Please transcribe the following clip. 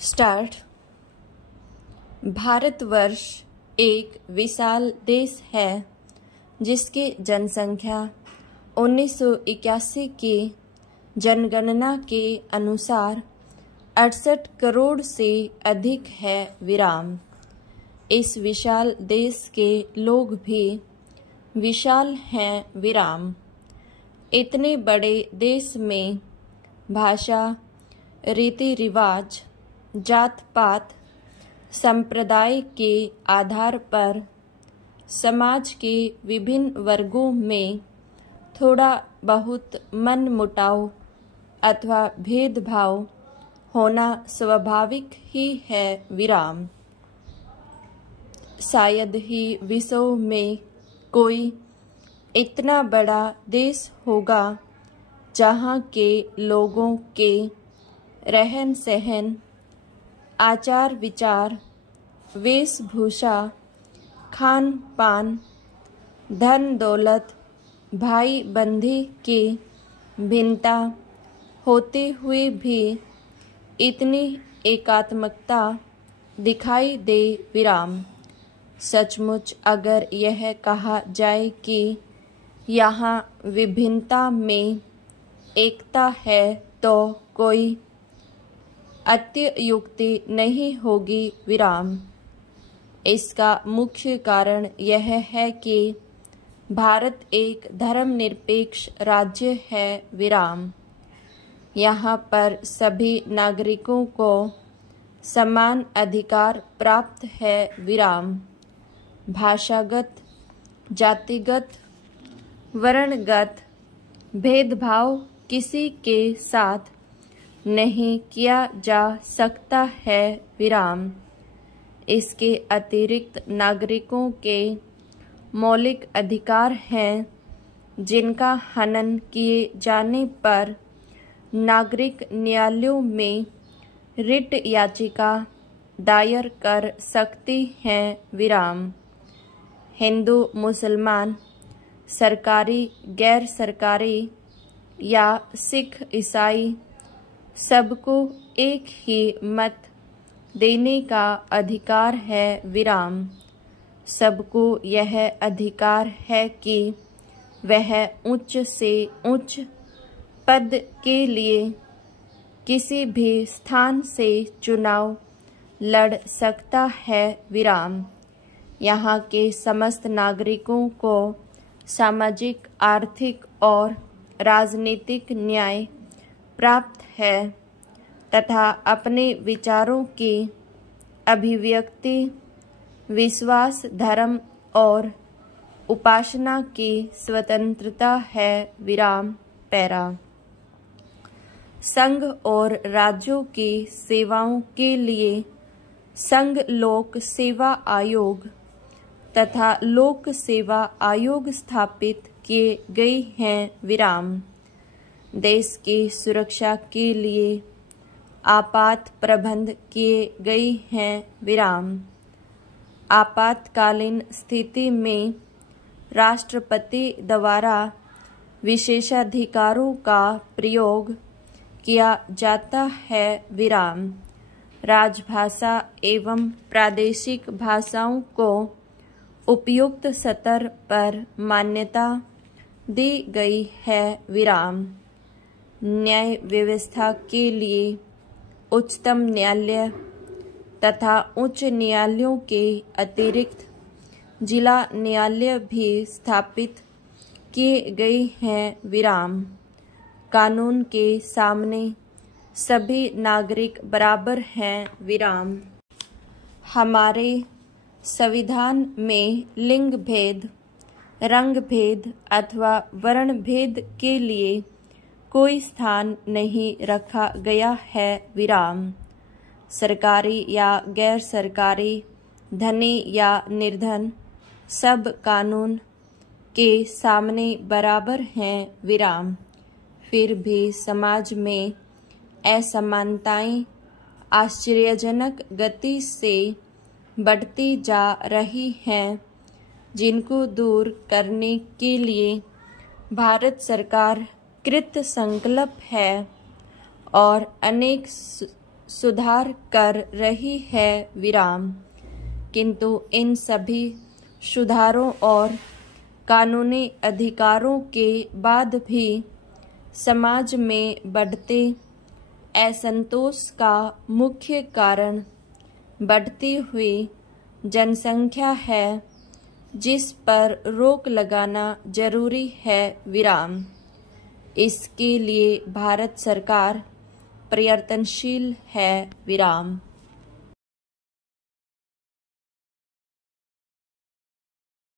Start. Bharatvarsh एक विशाल देश है जिसकी जनसंख्या 1981 की जनगणना के अनुसार 68 करोड़ से अधिक है। इस विशाल देश के लोग भी विशाल हैं। इतने बड़े देश में भाषा, रीति रिवाज, जात पात, संप्रदाय के आधार पर समाज के विभिन्न वर्गों में थोड़ा बहुत मनमुटाव अथवा भेदभाव होना स्वाभाविक ही है। शायद ही विश्व में कोई इतना बड़ा देश होगा जहाँ के लोगों के रहन सहन, आचार विचार, वेशभूषा, खान पान, धन दौलत, भाई बंधी की भिन्नता होते हुए भी इतनी एकात्मकता दिखाई दे। सचमुच अगर यह कहा जाए कि यहाँ विभिन्नता में एकता है तो कोई अत्युक्ति नहीं होगी। इसका मुख्य कारण यह है कि भारत एक धर्मनिरपेक्ष राज्य है। यहाँ पर सभी नागरिकों को समान अधिकार प्राप्त है। भाषागत, जातिगत, वर्णगत भेदभाव किसी के साथ नहीं किया जा सकता है। इसके अतिरिक्त नागरिकों के मौलिक अधिकार हैं जिनका हनन किए जाने पर नागरिक न्यायालयों में रिट याचिका दायर कर सकती हैं। हिंदू मुसलमान, सरकारी गैर सरकारी या सिख ईसाई सबको एक ही मत देने का अधिकार है। सबको यह अधिकार है कि वह उच्च से उच्च पद के लिए किसी भी स्थान से चुनाव लड़ सकता है। यहाँ के समस्त नागरिकों को सामाजिक, आर्थिक और राजनीतिक न्याय प्राप्त है तथा अपने विचारों की अभिव्यक्ति, विश्वास, धर्म और उपासना की स्वतंत्रता है। पैरा। संघ और राज्यों की सेवाओं के लिए संघ लोक सेवा आयोग तथा लोक सेवा आयोग स्थापित किए गए हैं। देश की सुरक्षा के लिए आपात प्रबंध किए गए हैं। आपातकालीन स्थिति में राष्ट्रपति द्वारा विशेषाधिकारों का प्रयोग किया जाता है। राजभाषा एवं प्रादेशिक भाषाओं को उपयुक्त स्तर पर मान्यता दी गई है। न्याय व्यवस्था के लिए उच्चतम न्यायालय तथा उच्च न्यायालयों के अतिरिक्त जिला न्यायालय भी स्थापित किए गए हैं। कानून के सामने सभी नागरिक बराबर हैं। हमारे संविधान में लिंग भेद, रंग भेद अथवा वर्ण भेद के लिए कोई स्थान नहीं रखा गया है। सरकारी या गैर सरकारी, धनी या निर्धन, सब कानून के सामने बराबर हैं। फिर भी समाज में असमानताएं आश्चर्यजनक गति से बढ़ती जा रही हैं, जिनको दूर करने के लिए भारत सरकार कृत संकल्प है और अनेक सुधार कर रही है विराम, किंतु इन सभी सुधारों और कानूनी अधिकारों के बाद भी समाज में बढ़ते असंतोष का मुख्य कारण बढ़ती हुई जनसंख्या है, जिस पर रोक लगाना जरूरी है विराम। इसके लिए भारत सरकार प्रयत्नशील है विराम।